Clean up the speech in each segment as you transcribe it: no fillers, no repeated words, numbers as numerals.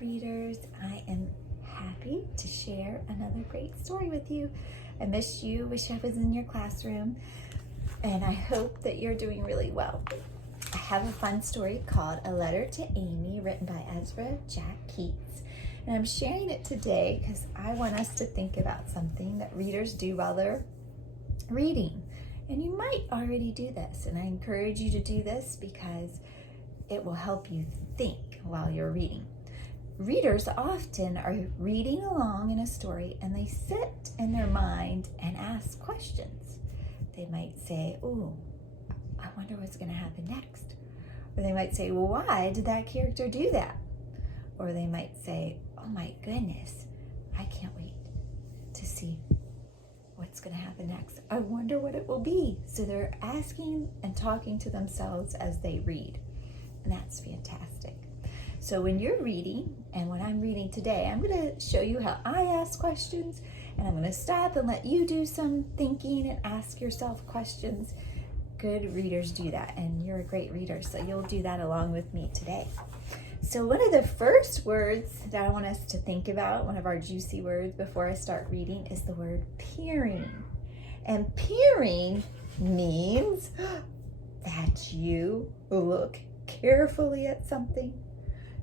readers. I am happy to share another great story with you. I miss you, wish I was in your classroom, and I hope that you're doing really well. I have a fun story called A Letter to Amy, written by Ezra Jack Keats. And I'm sharing it today because I want us to think about something that readers do while they're reading. And you might already do this, and I encourage you to do this because it will help you think while you're reading. Readers often are reading along in a story and they sit in their mind and ask questions. They might say, "Ooh, I wonder what's going to happen next." Or they might say, "Well, why did that character do that?" Or they might say, "Oh my goodness, I can't wait to see what's going to happen next. I wonder what it will be." So they're asking and talking to themselves as they read. And that's fantastic. So when you're reading, and when I'm reading today, I'm going to show you how I ask questions, and I'm going to stop and let you do some thinking and ask yourself questions. Good readers do that, and you're a great reader, so you'll do that along with me today. So one of the first words that I want us to think about, one of our juicy words before I start reading, is the word peering. And peering means that you look carefully at something.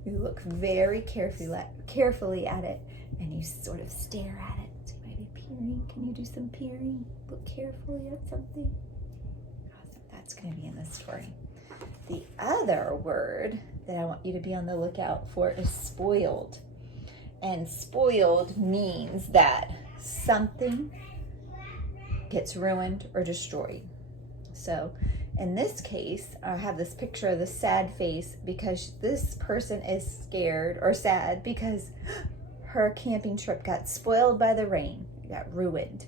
You look very carefully at it, and you sort of stare at it. So you might be peering. Can you do some peering? Look carefully at something. Awesome. That's going to be in the story. The other word that I want you to be on the lookout for is spoiled. And spoiled means that something gets ruined or destroyed. So in this case, I have this picture of the sad face because this person is scared or sad because her camping trip got spoiled by the rain. It got ruined.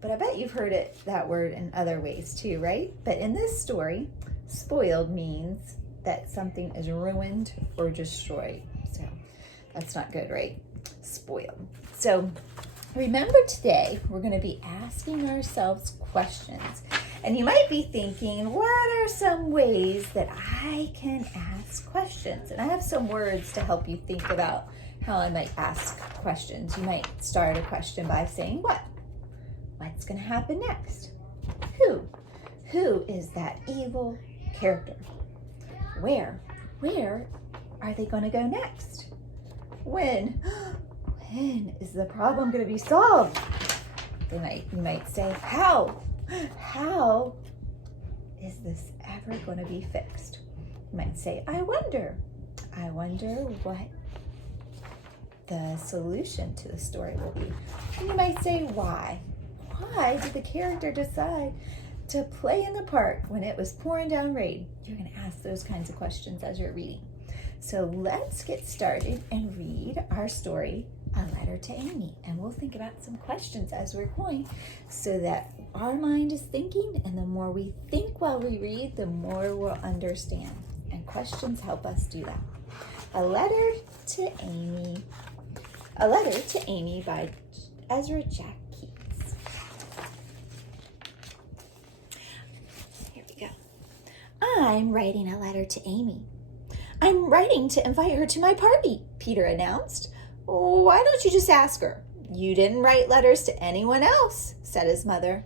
But I bet you've heard that word in other ways too, right? But in this story, spoiled means that something is ruined or destroyed. So that's not good, right? Spoiled. So remember, today we're going to be asking ourselves questions. And you might be thinking, what are some ways that I can ask questions? And I have some words to help you think about how I might ask questions. You might start a question by saying, what? What's going to happen next? Who? Who is that evil character? Where are they going to go next? When is the problem going to be solved? You might say, how is this ever going to be fixed? You might say, I wonder what the solution to the story will be. And you might say, why did the character decide to play in the park when it was pouring down rain? You're going to ask those kinds of questions as you're reading. So let's get started and read our story, A Letter to Amy. And we'll think about some questions as we're going so that our mind is thinking, and the more we think while we read, the more we'll understand. And questions help us do that. A Letter to Amy. A Letter to Amy by Ezra Jack Keats. Here we go. I'm writing a letter to Amy. I'm writing to invite her to my party, Peter announced. Why don't you just ask her? You didn't write letters to anyone else, said his mother.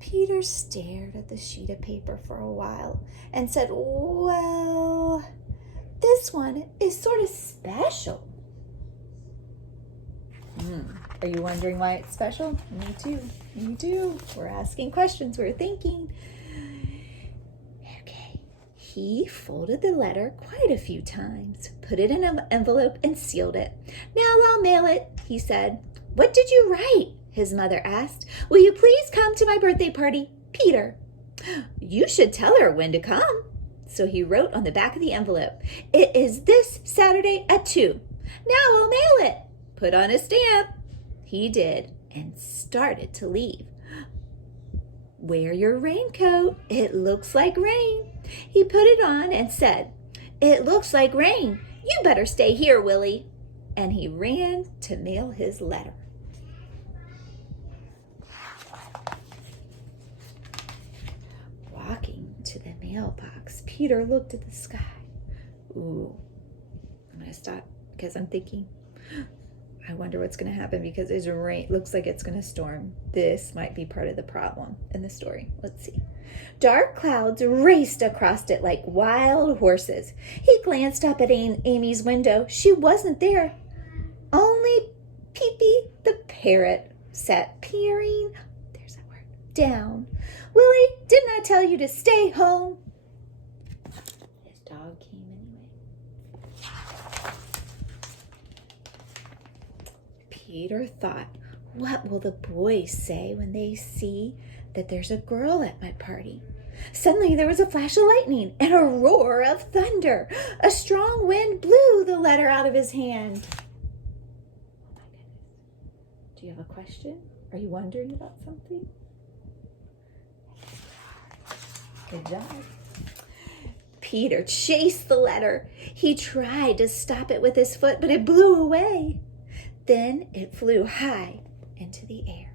Peter stared at the sheet of paper for a while and said, well, this one is sort of special. Are you wondering why it's special? Me too. We're asking questions, we're thinking. Okay. He folded the letter quite a few times, put it in an envelope and sealed it. Now I'll mail it, he said. What did you write? His mother asked. Will you please come to my birthday party, Peter? You should tell her when to come. So he wrote on the back of the envelope, it is this Saturday at 2. Now I'll mail it. Put on a stamp. He did and started to leave. Wear your raincoat. It looks like rain. He put it on and said, it looks like rain. You better stay here, Willie. And he ran to mail his letter. Walking to the mailbox, Peter looked at the sky. Ooh, I'm going to stop because I'm thinking, I wonder what's going to happen because there's rain. Looks like it's going to storm. This might be part of the problem in the story. Let's see. Dark clouds raced across it like wild horses. He glanced up at Amy's window. She wasn't there. Only Peepy the parrot sat peering, there's that word, down. Willie, didn't I tell you to stay home? His dog came anyway. Peter thought, what will the boys say when they see that there's a girl at my party? Suddenly there was a flash of lightning and a roar of thunder. A strong wind blew the letter out of his hand. Oh my goodness. Do you have a question? Are you wondering about something? Good job. Peter chased the letter. He tried to stop it with his foot, but it blew away. Then it flew high into the air.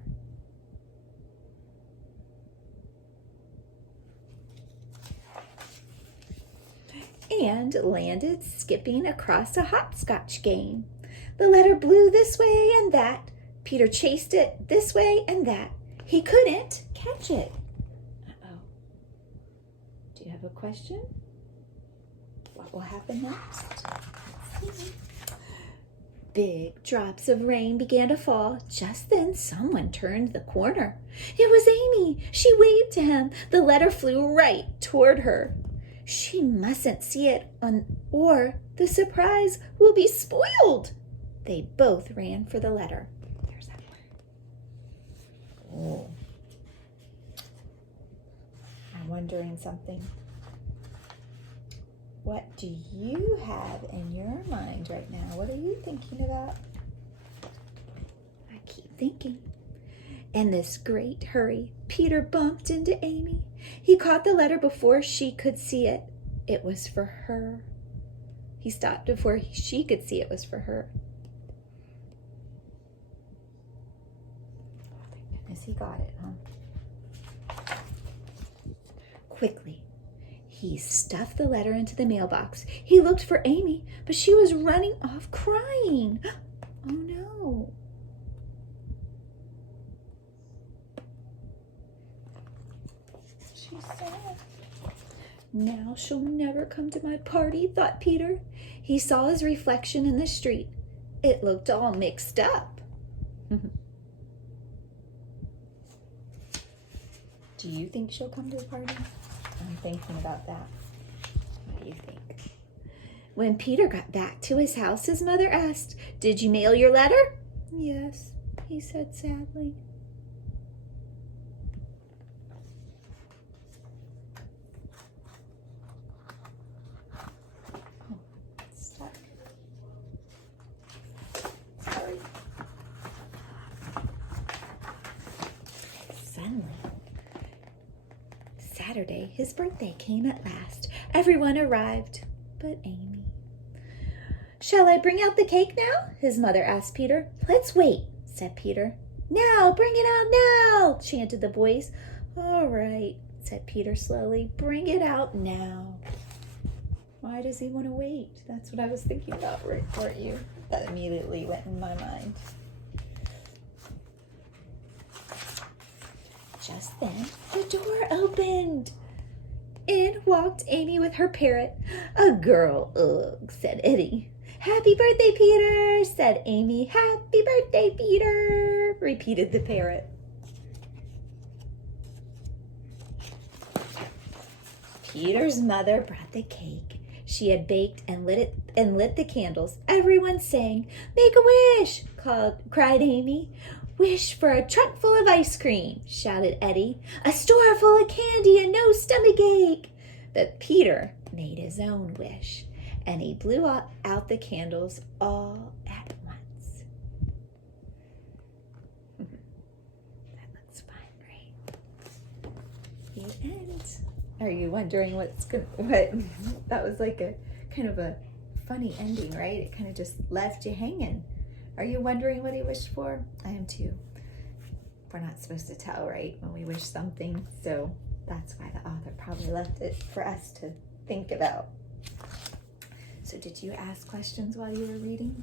And landed skipping across a hopscotch game. The letter blew this way and that. Peter chased it this way and that. He couldn't catch it. Uh-oh. Do you have a question? What will happen next? Big drops of rain began to fall. Just then someone turned the corner. It was Amy. She waved to him. The letter flew right toward her. She mustn't see it or the surprise will be spoiled. They both ran for the letter. There's that word. Oh. I'm wondering something. What do you have in your mind right now? What are you thinking about? I keep thinking. In this great hurry, Peter bumped into Amy. He caught the letter before she could see it. It was for her. He stopped before she could see it was for her. Thank goodness he got it, huh? Quickly, he stuffed the letter into the mailbox. He looked for Amy, but she was running off crying. Oh no. She's sad. Now she'll never come to my party, thought Peter. He saw his reflection in the street. It looked all mixed up. Do you think she'll come to the party? I'm thinking about that. What do you think? When Peter got back to his house, his mother asked, "Did you mail your letter?" "Yes," he said sadly. Oh, it's stuck. Sorry. Suddenly, Saturday, his birthday came at last. Everyone arrived, but Amy. "Shall I bring out the cake now?" his mother asked Peter. "Let's wait," said Peter. "Now, bring it out now," chanted the boys. "All right," said Peter slowly. "Bring it out now." Why does he want to wait? That's what I was thinking about, weren't you? That immediately went in my mind. Just then, the door opened. In walked Amy with her parrot. "A girl, ugh," said Eddie. "Happy birthday, Peter," said Amy. "Happy birthday, Peter," repeated the parrot. Peter's mother brought the cake. She had baked and lit the candles. Everyone sang. "Make a wish," cried Amy. "Wish for a trunk full of ice cream," shouted Eddie. "A store full of candy and no stomach ache." But Peter made his own wish, and he blew out the candles all at once. That looks fun, right? The end. Are you wondering what? That was like a kind of a funny ending, right? It kind of just left you hanging. Are you wondering what he wished for? I am too. We're not supposed to tell, right, when we wish something, so that's why the author probably left it for us to think about. So So did you ask questions while you were reading?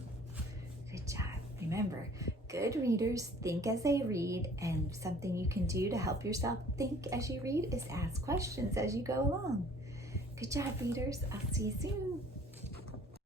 Good job. Remember, good readers think as they read, and something you can do to help yourself think as you read is ask questions as you go along. Good job, readers. I'll see you soon.